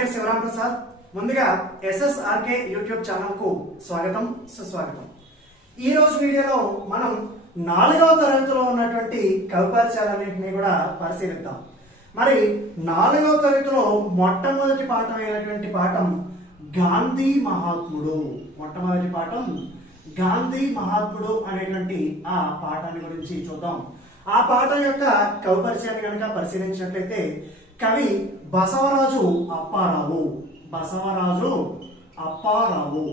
పేరు శివరాం ప్రసాద్. ముందుగా SSRK YouTube channel కు స్వాగతం సుస్వాగతం. ఈ రోజు వీడియోలో మనం 4వ తరగతిలో ఉన్నటువంటి కవి పరిచయాలన్నింటినీ కూడా పరిశీలిద్దాం. మరి 4వ తరగతిలో మొట్టమొదటి పాఠం అయినటువంటి పాఠం గాంధీ మహాత్ముడు. మొట్టమొదటి పాఠం గాంధీ మహాత్ముడు అనేటువంటి ఆ పాఠాన్ని గురించి చూద్దాం. ఆ పాఠం యొక్క కవి పరిచయాన్ని కనుక పరిశీలించినట్లయితే కవి బసవరాజు అప్పారావు. బసవరాజు అప్పారావు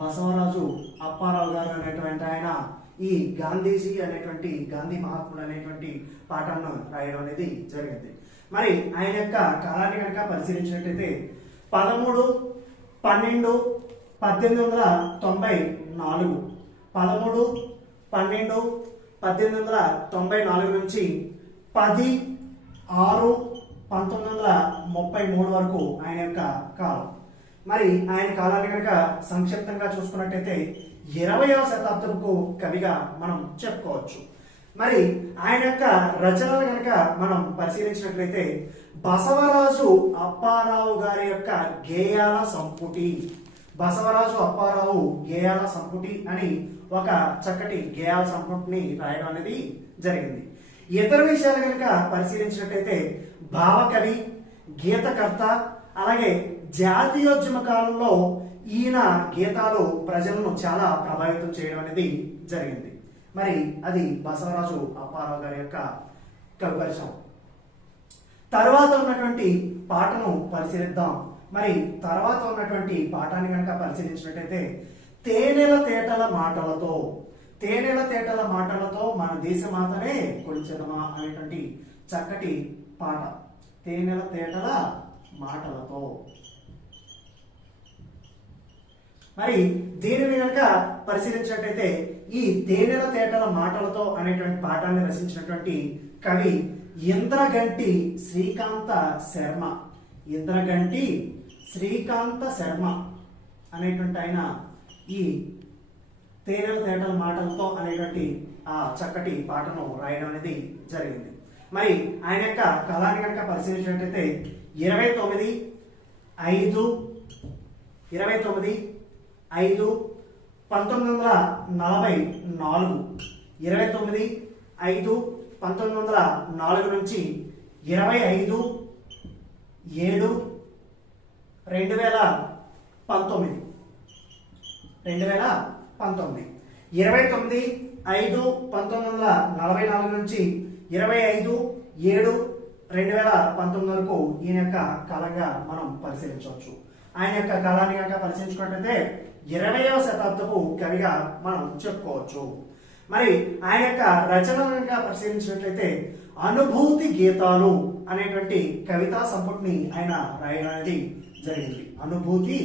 బసవరాజు అప్పారావు గారు అనేటువంటి ఆయన ఈ గాంధీజీ అనేటువంటి గాంధీ మహాత్ముడు అనేటువంటి పాఠాన్ని రాయడం అనేది జరిగింది. మరి ఆయన యొక్క కాలాన్ని కనుక పరిశీలించినట్లయితే 13/12/1894 13/12/1894 నుంచి 10/6/1933 వరకు ఆయన యొక్క కాలం. మరి ఆయన కాలాన్ని కనుక సంక్షిప్తంగా చూసుకున్నట్టయితే 20వ శతాబ్దపు కవిగా మనం చెప్పుకోవచ్చు. మరి ఆయన యొక్క రచనలు కనుక మనం పరిశీలించినట్లయితే బసవరాజు అప్పారావు గారి యొక్క గేయాల సంపుటి, బసవరాజు అప్పారావు గేయాల సంపుటి అని ఒక చక్కటి గేయాల సంపుటిని రాయడం అనేది జరిగింది. ఇతర విషయాలు కనుక పరిశీలించినట్లయితే భావకవి, గీతకర్త, అలాగే జాతీయోద్యమ కాలంలో ఈయన గీతాలు ప్రజలను చాలా ప్రభావితం చేయడం అనేది జరిగింది. మరి అది బసవరాజు అప్పారావు గారి యొక్క కవి పరిచయం. తర్వాత ఉన్నటువంటి పాటను పరిశీలిద్దాం. మరి తర్వాత ఉన్నటువంటి పాఠాన్ని కనుక పరిశీలించినట్టయితే తేనెల తేటల మాటలతో, తేనెల తేటల మాటలతో మన దేశమాతనే కొలిచెదమా అనేటువంటి చక్కటి పాట. తేనెల తేటల మాటలతో. మరి దీనిని కనుక పరిశీలించినట్టయితే ఈ తేనెల తేటల మాటలతో అనేటువంటి పాఠాన్ని రచించినటువంటి కవి ఇంద్రగంటి శ్రీకాంత శర్మ. ఇంద్రగంటి శ్రీకాంత శర్మ అనేటువంటి ఆయన ఈ తేనెల తేటల మాటలతో అనేటువంటి ఆ చక్కటి పాటను రాయడం అనేది జరిగింది. మరి ఆయన యొక్క కళాన్ని కనుక పరిశీలించినట్లయితే 29/5/1944 29/5/1904 నుంచి 25/7/2019 29/5/1944 నుంచి 25/7/2019 వరకు ఈయన యొక్క కాలంగా మనం పరిశీలించవచ్చు. ఆయన యొక్క కాలాన్ని కనుక పరిశీలించుకున్నట్లయితే 20వ శతాబ్దపు కవిగా మనం చెప్పుకోవచ్చు. మరి ఆయన యొక్క రచనలు కనుక పరిశీలించినట్లయితే అనుభూతి గీతాలు అనేటువంటి కవితా సంపుటిని ఆయన రాయడం అనేది జరిగింది. అనుభూతి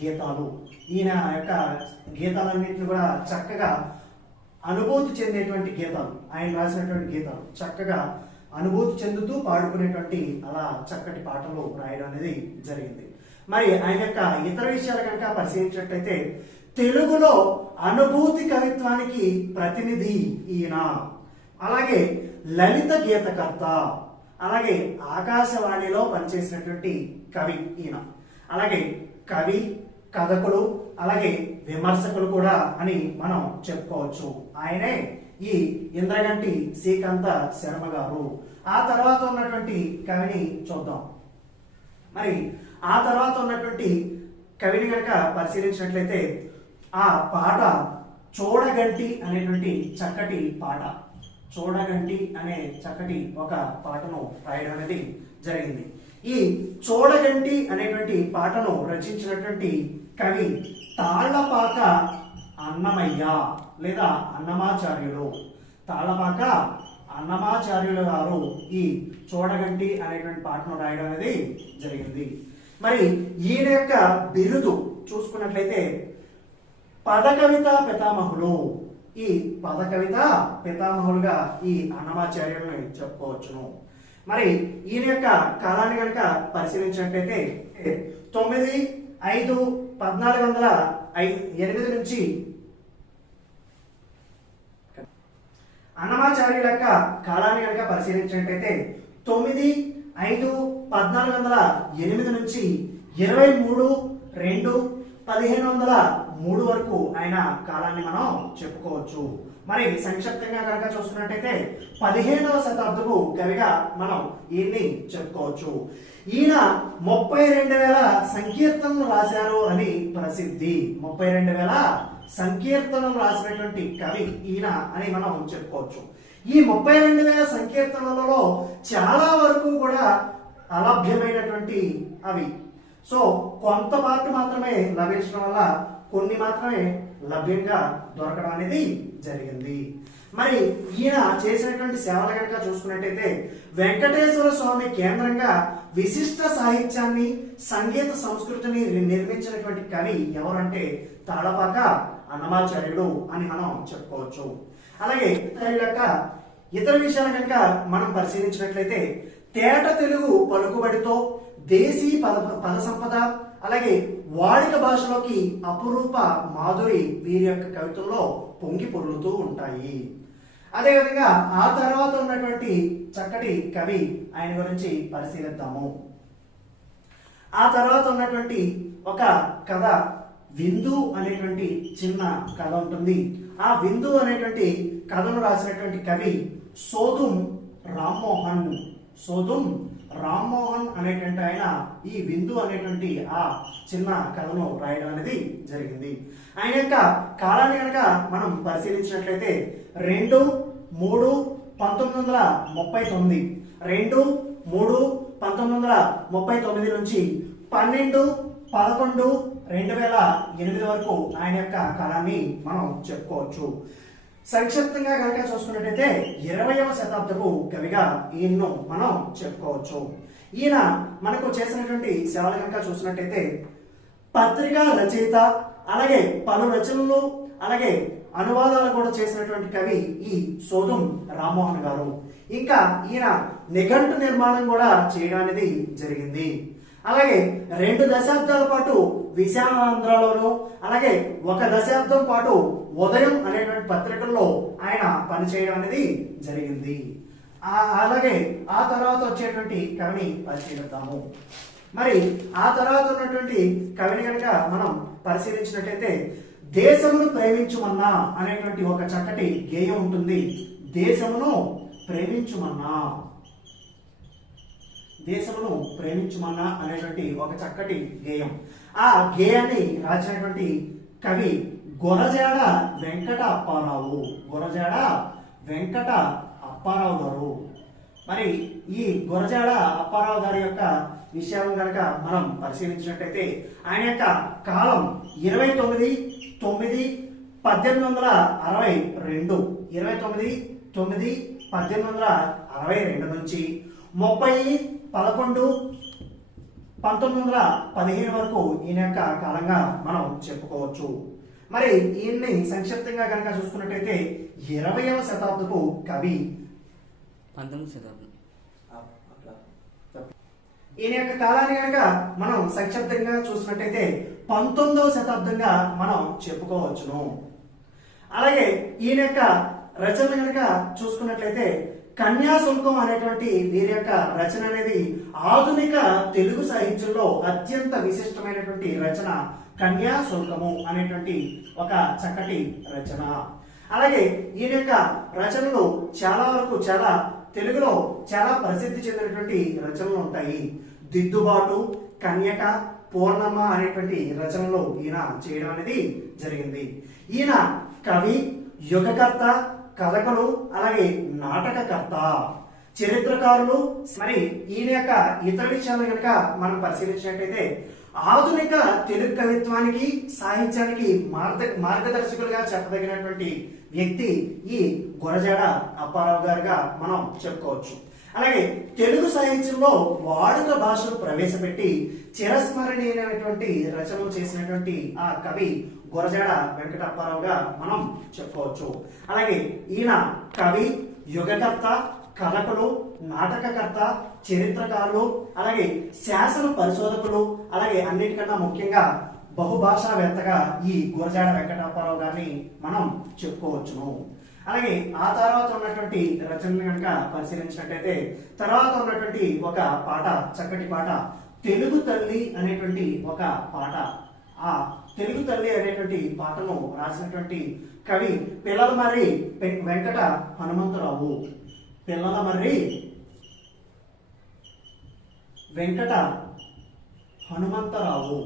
గీతాలు. ఈయన యొక్క గీతాలన్నింటినీ కూడా చక్కగా అనుభూతి చెందేటువంటి గీతాలు, ఆయన రాసినటువంటి గీతాలు చక్కగా అనుభూతి చెందుతూ పాడుకునేటువంటి అలా చక్కటి పాటలు రాయడం అనేది జరిగింది. మరి ఆయన యొక్క ఇతర విషయాలు కనుక పరిశీలించినట్లయితే తెలుగులో అనుభూతి కవిత్వానికి ప్రతినిధి ఈయన, అలాగే లలిత గీతకర్త, అలాగే ఆకాశవాణిలో పనిచేసినటువంటి కవి ఈయన, అలాగే కవి, కథకులు, అలాగే విమర్శకులు కూడా అని మనం చెప్పుకోవచ్చు. ఆయనే ఈ ఇంద్రగంటి శ్రీకాంత శర్మ గారు. ఆ తర్వాత ఉన్నటువంటి కవిని చూద్దాం. మరి ఆ తర్వాత ఉన్నటువంటి కవిని కనుక పరిశీలించినట్లయితే ఆ పాట చూడగంటి అనేటువంటి చక్కటి పాట. చూడగంటి అనే చక్కటి ఒక పాటను రాయడం అనేది జరిగింది. ఈ చూడగంటి అనేటువంటి పాటను రచించినటువంటి కవి తాళ్లపాక అన్నమయ్య లేదా అన్నమాచార్యులు. తాళ్లపాక అన్నమాచార్యులు గారు ఈ చూడగంటి అనేటువంటి పాటను రాయడం అనేది జరిగింది. మరి ఈయన యొక్క బిరుదు చూసుకున్నట్లయితే పదకవిత పితామహులు. ఈ పదకవిత పితామహులుగా ఈ అన్నమాచార్యులను చెప్పుకోవచ్చును. మరి ఈయన యొక్క కాలాన్ని కనుక పరిశీలించినట్లయితే 9/5/1408 నుంచి అన్నమాచార్యుల యొక్క కాలాన్ని కనుక పరిశీలించినట్లయితే 9/5 1408 నుంచి 23/2/1503 వరకు ఆయన కాలాన్ని మనం చెప్పుకోవచ్చు. మరి సంక్షిప్తంగా కనుక చూసుకున్నట్టయితే 15వ శతాబ్దపు కవిగా మనం ఈయన్ని చెప్పుకోవచ్చు. ఈయన 32,000 సంకీర్తనలు రాశారు అని ప్రసిద్ధి. 32,000 సంకీర్తనలు రాసినటువంటి కవి ఈయన అని మనం చెప్పుకోవచ్చు. ఈ 32,000 సంకీర్తనలలో చాలా వరకు కూడా అలభ్యమైనటువంటి అవి. సో కొంత పార్ట్ మాత్రమే లభించడం వల్ల కొన్ని మాత్రమే లభ్యంగా దొరకడం అనేది జరిగింది. మరి ఈయన చేసినటువంటి సేవలు కనుక చూసుకున్నట్టయితే వెంకటేశ్వర స్వామి కేంద్రంగా విశిష్ట సాహిత్యాన్ని, సంగీత సంస్కృతిని నిర్మించినటువంటి కవి ఎవరంటే తాళపాక అన్నమాచార్యుడు అని మనం చెప్పుకోవచ్చు. అలాగే ఇతర విషయాలు కనుక మనం పరిశీలించినట్లయితే తేట తెలుగు పలుకుబడితో దేశీ పద సంపద, అలాగే వాడిక భాషలోకి అపురూప మాధురి వీరి యొక్క కవితల్లో పొంగి పొర్లుతూ ఉంటాయి. అదేవిధంగా ఆ తర్వాత ఉన్నటువంటి చక్కటి కవి ఆయన గురించి పరిశీలిద్దాము. ఆ తర్వాత ఉన్నటువంటి ఒక కథ విందు అనేటువంటి చిన్న కథ ఉంటుంది. ఆ విందు అనేటువంటి కథను రాసినటువంటి కవి సోదుం రామ్మోహన్ అనేటువంటి ఆయన ఈ విందు అనేటువంటి ఆ చిన్న కథను రాయడం అనేది జరిగింది. ఆయన యొక్క కాలాన్ని కనుక మనం పరిశీలించినట్లయితే 2/3/1939 2/3/1939 నుంచి 12/11/2008 వరకు ఆయన యొక్క కాలాన్ని మనం చెప్పుకోవచ్చు. సంక్షిప్తంగా కనుక చూసుకున్నట్టయితే 20వ శతాబ్దపు కవిగా ఈయన్ను మనం చెప్పుకోవచ్చు. ఈయన మనకు చేసినటువంటి సేవలు కనుక చూసినట్టయితే పత్రికా రచయిత, అలాగే పలు రచనలు, అలాగే అనువాదాలు కూడా చేసినటువంటి కవి ఈ సోదుం రామ్మోహన్ గారు. ఇంకా ఈయన నిఘంటు నిర్మాణం కూడా చేయడం అనేది జరిగింది. అలాగే 2 దశాబ్దాల పాటు విశాలాంధ్రలోను, అలాగే 1 దశాబ్దం పాటు ఉదయం అనేటువంటి పత్రికల్లో ఆయన పనిచేయడం అనేది జరిగింది. అలాగే ఆ తర్వాత వచ్చేటువంటి కవిని పరిశీలిద్దాము. మరి ఆ తర్వాత ఉన్నటువంటి కవిని కనుక మనం పరిశీలించినట్లయితే దేశమును ప్రేమించుమన్నా అనేటువంటి ఒక చక్కటి గేయం ఉంటుంది. దేశమును ప్రేమించుమన్నా అనేటువంటి ఒక చక్కటి గేయం. ఆ గేయాన్ని రాసినటువంటి కవి గురజాడ వెంకట అప్పారావు గారు. మరి ఈ గురజాడ అప్పారావు గారి యొక్క విషయం కనుక మనం పరిశీలించినట్టయితే ఆయన యొక్క కాలం 29/9/1862 29/9/1862 నుంచి 30/11/1915 వరకు ఈయన యొక్క కాలంగా మనం చెప్పుకోవచ్చు. మరి ఈయన్ని సంక్షిప్తంగా కనుక చూసుకున్నట్టయితే 20వ శతాబ్దపు కవి. 19వ శతాబ్దం. ఈయన యొక్క కాలాన్ని కనుక మనం సంక్షిప్తంగా చూసినట్టయితే 19వ శతాబ్దంగా మనం చెప్పుకోవచ్చును. అలాగే ఈయన యొక్క రచనలు కనుక చూసుకున్నట్లయితే కన్యాశుల్కం అనేటువంటి వీరి యొక్క రచన అనేది ఆధునిక తెలుగు సాహిత్యంలో అత్యంత విశిష్టమైనటువంటి రచన. కన్యాశుల్కము అనేటువంటి ఒక చక్కటి రచన. అలాగే ఈయన యొక్క రచనలు చాలా వరకు తెలుగులో చాలా ప్రసిద్ధి చెందినటువంటి రచనలు ఉంటాయి. దిద్దుబాటు, కన్యక, పూర్ణమ్మ అనేటువంటి రచనలు ఈయన చేయడం అనేది జరిగింది. ఈయన కవి, యుగకర్త, కథకులు, అలాగే నాటకకర్త, చరిత్రకారులు. మరి ఈయన యొక్క ఇతర విషయాలు కనుక మనం పరిశీలించినట్టయితే ఆధునిక తెలుగు కవిత్వానికి, సాహిత్యానికి మార్గదర్శకులుగా చెప్పదగినటువంటి వ్యక్తి ఈ గురజాడ అప్పారావు గారుగా మనం చెప్పుకోవచ్చు. అలాగే తెలుగు సాహిత్యంలో వాడుక భాషను ప్రవేశపెట్టి చిరస్మరణీయమైనటువంటి రచనలు చేసినటువంటి ఆ కవి గురజాడ వెంకట అప్పారావుగా మనం చెప్పుకోవచ్చు. అలాగే ఈయన కవి, యుగకర్త, కథకులు, నాటకకర్త, చరిత్రకారులు, అలాగే శాసన పరిశోధకులు, అలాగే అన్నిటికన్నా ముఖ్యంగా బహుభాషావేత్తగా ఈ గురజాడ వెంకట అప్పారావు గారిని మనం చెప్పుకోవచ్చును. అలాగే ఆ తర్వాత ఉన్నటువంటి రచనలు కనుక పరిశీలించినట్టయితే తర్వాత ఉన్నటువంటి ఒక పాట, చక్కటి పాట తెలుగు తల్లి అనేటువంటి ఒక పాట. ఆ తెలుగు తల్లి అనేటువంటి పాటను రాసినటువంటి కవి పిల్లలమర్రి వెంకట హనుమంతరావు. పిల్లలమర్రి వెంకట హనుమంతరావు.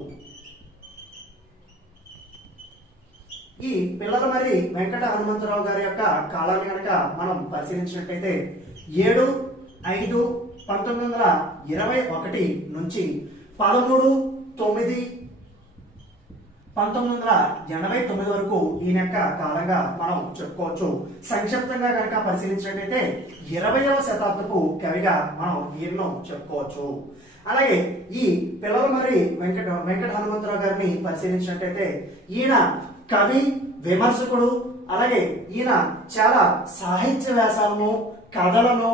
ఈ పిల్లలమర్రి వెంకట హనుమంతరావు గారి యొక్క కాలాన్ని కనుక మనం పరిశీలించినట్టయితే 7/5/1921 నుంచి 13/9/1989 వరకు ఈయన యొక్క కాలంగా మనం చెప్పుకోవచ్చు. సంక్షిప్తంగా కనుక పరిశీలించినట్టయితే 20వ శతాబ్దపు కవిగా మనం ఈయనను చెప్పుకోవచ్చు. అలాగే ఈ పిల్లలమర్రి వెంకట హనుమంతరావు గారిని పరిశీలించినట్టయితే ఈయన కవి, విమర్శకుడు. అలాగే ఈయన చాలా సాహిత్య వ్యాసాలను, కథలను,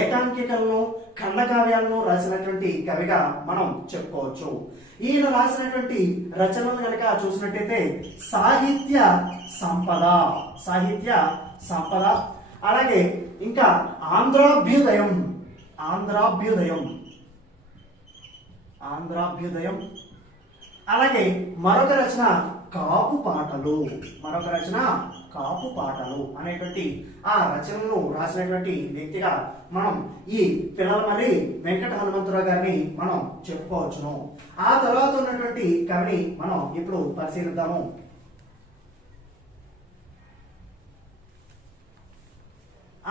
ఏకాంకికలను, ఖండకావ్యాలను రాసినటువంటి కవిగా మనం చెప్పుకోవచ్చు. ఈయన రాసినటువంటి రచనలు కనుక చూసినట్టయితే సాహిత్య సంపద, అలాగే ఇంకా ఆంధ్రాభ్యుదయం, అలాగే మరొక రచన కాపు పాటలు అనేటువంటి ఆ రచనలను రాసినటువంటి వ్యక్తిగా మనం ఈ పిల్లలమర్రి వెంకట హనుమంతరావు గారిని మనం చెప్పుకోవచ్చును. ఆ తర్వాత ఉన్నటువంటి కవిని మనం ఇప్పుడు పరిశీలిద్దాము.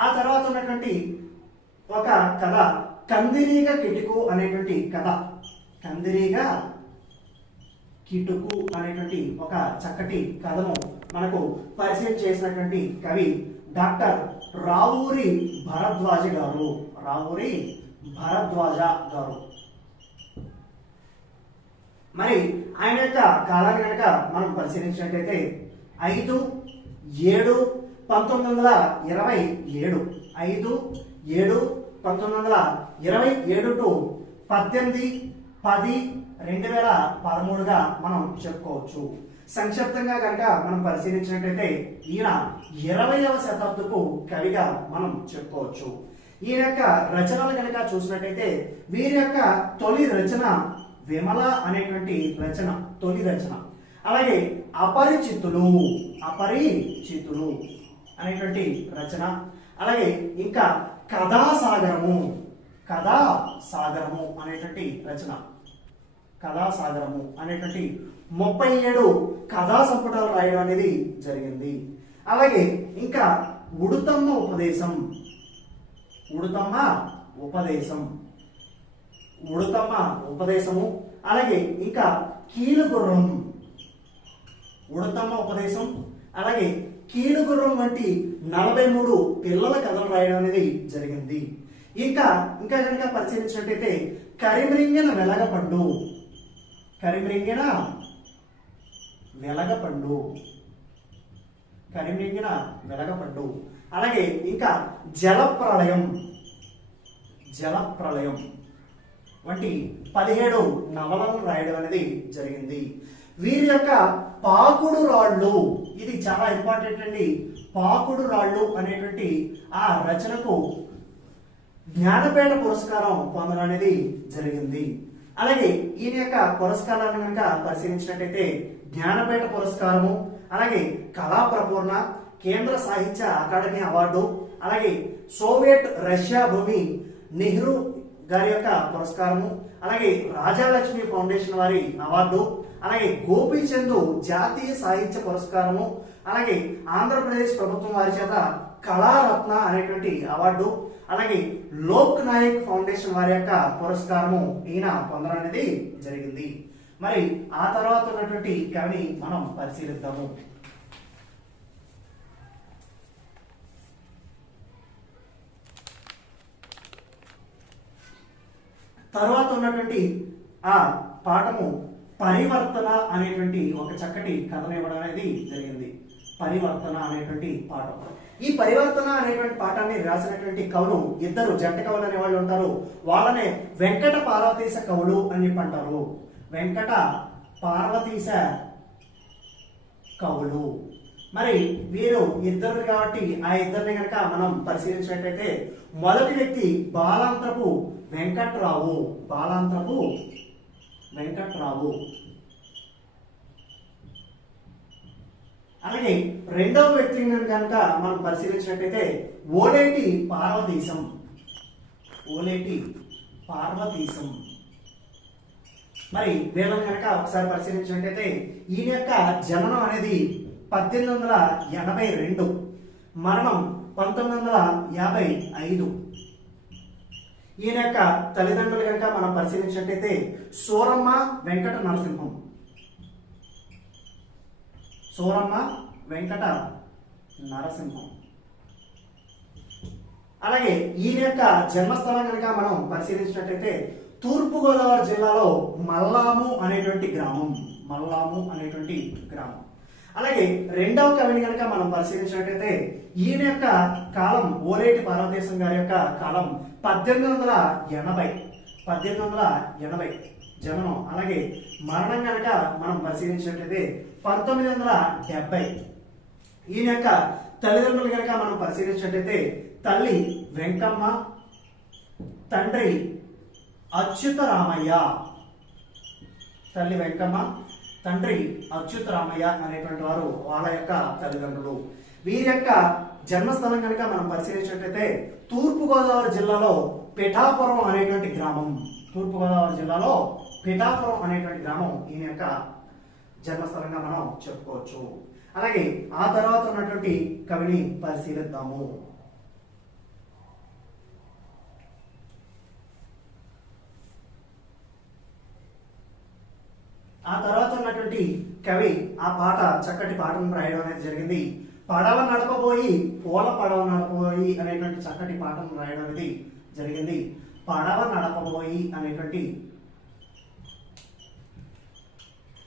ఆ తర్వాత ఉన్నటువంటి ఒక కథ కందిరీగ కిటుకు అనేటువంటి కథ. కందిరీగ కిటుకు అనేటువంటి ఒక చక్కటి కథను మనకు పరిచయం చేసినటువంటి కవి డాక్టర్ రావూరి భరద్వాజ గారు. మరి ఆయన యొక్క కాలాన్ని కనుక మనం పరిశీలించినట్టయితే 5/7/1927, 5/7/1927 టు 18/10/2013గా మనం చెప్పుకోవచ్చు. సంక్షిప్తంగా కనుక మనం పరిశీలించినట్టయితే ఈయన 20వ శతాబ్దపు కవిగా మనం చెప్పుకోవచ్చు. ఈయన యొక్క రచనలు కనుక చూసినట్టయితే వీరి యొక్క తొలి రచన విమల అనేటువంటి రచన, తొలి రచన. అలాగే అపరిచితులు అనేటువంటి రచన. అలాగే ఇంకా కథాసాగరము అనేటువంటి రచన. కథాసాగరము అనేటువంటి 37 కథా సంపుటాలు రాయడం అనేది జరిగింది. అలాగే ఇంకా ఉడుతమ్మ ఉపదేశము. అలాగే ఇంకా కీలుగుర్రం, ఉడతమ్మ ఉపదేశం, అలాగే కీలుగుర్రం వంటి 43 పిల్లల కథలు రాయడం అనేది జరిగింది. ఇంకా కనుక పరిశీలించినట్టయితే కరిమ్రింగిన వెలగపండు, అలాగే ఇంకా జలప్రళయం వంటి 17 నవలను రాయడం అనేది జరిగింది. వీరి యొక్క పాకుడు రాళ్ళు, ఇది చాలా ఇంపార్టెంట్ అండి. పాకుడు రాళ్ళు అనేటువంటి ఆ రచనకు జ్ఞానపీఠ పురస్కారం పొందడం అనేది జరిగింది. అలాగే ఈయన యొక్క పురస్కారాలను కనుక పరిశీలించినట్టయితే జ్ఞానపీఠ పురస్కారము, అలాగే కళా ప్రపూర్ణ, కేంద్ర సాహిత్య అకాడమీ అవార్డు, అలాగే సోవియట్ రష్యా భూమి నెహ్రూ గారి యొక్క పురస్కారము, అలాగే రాజాలక్ష్మి ఫౌండేషన్ వారి అవార్డు, అలాగే గోపీచంద్ జాతీయ సాహిత్య పురస్కారము, అలాగే ఆంధ్రప్రదేశ్ ప్రభుత్వం వారి చేత కళారత్న అనేటువంటి అవార్డు, అలాగే లోక్ నాయక్ ఫౌండేషన్ వారి యొక్క పురస్కారము ఈయన పొందడం అనేది జరిగింది. మరి ఆ తర్వాత ఉన్నటువంటి కవిని మనం పరిశీలిద్దాము. తర్వాత ఉన్నటువంటి ఆ పాఠము పరివర్తన అనేటువంటి ఒక చక్కటి కథను ఇవ్వడం అనేది జరిగింది. పరివర్తన అనేటువంటి పాఠం. ఈ పరివర్తన అనేటువంటి పాఠాన్ని రాసినటువంటి కవులు ఇద్దరు జంట కవులు అనే వాళ్ళు ఉంటారు. వాళ్ళనే వెంకట పార్వతీశ కవులు అని చెప్పి అంటారు. వెంకట పార్వతీశ కవులు. మరి వీరు ఇద్దరు కాబట్టి ఆ ఇద్దరిని కనుక మనం పరిశీలించినట్లయితే మొదటి వ్యక్తి బాలాంత్రపు వెంకట్రావు. బాలాంత్రపు వెంకట్రావు. అలాగే రెండవ వ్యక్తిని కనుక మనం పరిశీలించినట్లయితే ఓలేటి పార్వతీశం. ఓలేటి పార్వతీశం. మరి వీళ్ళని కనుక ఒకసారి పరిశీలించినట్లయితే ఈయన యొక్క జననం అనేది 1882, మరణం 1955. ఈయన యొక్క తల్లిదండ్రులు కనుక మనం పరిశీలించినట్లయితే సూరమ్మ వెంకట నరసింహం. సూరమ్మ వెంకట నరసింహం. అలాగే ఈయన యొక్క జన్మస్థలం కనుక మనం పరిశీలించినట్లయితే తూర్పుగోదావరి జిల్లాలో మల్లాము అనేటువంటి గ్రామం. మల్లాము అనేటువంటి గ్రామం. అలాగే రెండవ కవిని కనుక మనం పరిశీలించినట్లయితే ఈయన యొక్క కాలం ఓలేటి పార్వతీశం గారి యొక్క కాలం 1880. 1880 జననం. అలాగే మరణం కనుక మనం పరిశీలించినట్లయితే 1970. ఈయన యొక్క తల్లిదండ్రులు కనుక మనం పరిశీలించినట్లయితే తల్లి వెంకమ్మ, తండ్రి అచ్యుతరామయ్య. తల్లి వెంకమ్మ, తండ్రి అచ్యుతరామయ్య అనేటువంటి వారు వాళ్ళ యొక్క తల్లిదండ్రులు. వీరి యొక్క జన్మస్థలం కనుక మనం పరిశీలించినట్లయితే తూర్పుగోదావరి జిల్లాలో పిఠాపురం అనేటువంటి గ్రామం. తూర్పుగోదావరి జిల్లాలో పిఠాపురం అనేటువంటి గ్రామం ఈయన యొక్క జన్మస్థలంగా మనం చెప్పుకోవచ్చు. అలాగే ఆ తర్వాత ఉన్నటువంటి కవిని పరిశీలిద్దాము. ఆ తర్వాత ఉన్నటువంటి కవి ఆ పాట చక్కటి పాటను రాయడం అనేది జరిగింది. పడవ నడపబోయి పూల పడవ నడపబోయి అనేటువంటి చక్కటి పాటను రాయడం అనేది జరిగింది. పడవ నడపబోయి అనేటువంటి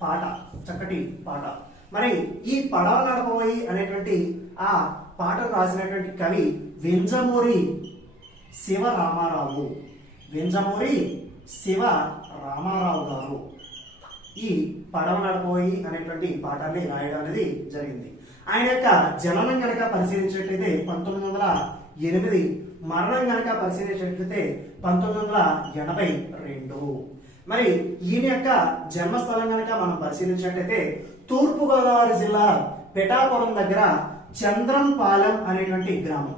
పాట, చక్కటి పాట. మరి ఈ పడవ నడపబోయి అనేటువంటి ఆ పాటను రాసినటువంటి కవి వింజమూరి శివరామారావు. వింజమూరి శివరామారావు గారు ఈ పడవ నడపోయి అనేటువంటి పాఠాన్ని రాయడం అనేది జరిగింది. ఆయన యొక్క జననం కనుక పరిశీలించినట్లయితే 1908, మరణం కనుక పరిశీలించినట్లయితే 1982. మరి ఈయన యొక్క జన్మస్థలం కనుక మనం పరిశీలించినట్లయితే తూర్పుగోదావరి జిల్లా పిఠాపురం దగ్గర చంద్రంపాలెం అనేటువంటి గ్రామం.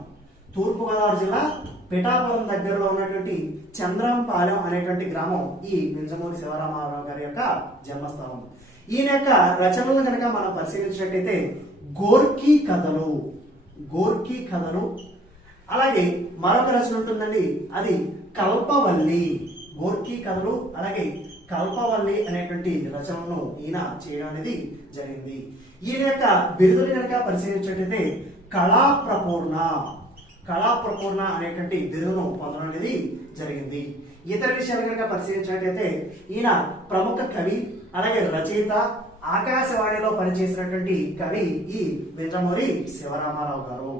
తూర్పుగోదావరి జిల్లా పిఠాపురం దగ్గరలో ఉన్నటువంటి చంద్రంపాలెం అనేటువంటి గ్రామం ఈ వింజమూరి శివరామారావు గారి యొక్క జన్మస్థలం. ఈయన యొక్క రచనలు కనుక మనం పరిశీలించినట్లయితే గోర్కీ కథలు. గోర్కీ కథలు. అలాగే మరొక రచన ఉంటుందండి, అది కల్పవల్లి. గోర్కీ కథలు అలాగే కల్పవల్లి అనేటువంటి రచనలను ఈయన చేయడం అనేది జరిగింది. ఈయన యొక్క బిరుదులు కనుక పరిశీలించినట్లయితే కళాప్రపూర్ణ. కళాప్రపూర్ణ అనేటువంటి బిరుదును పొందడం అనేది జరిగింది. ఇతర విషయాలు కనుక పరిశీలించినట్లయితే ఈయన ప్రముఖ కవి అలాగే రచయిత, ఆకాశవాణిలో పనిచేసినటువంటి కవి ఈ వింజమూరి శివరామారావు గారు.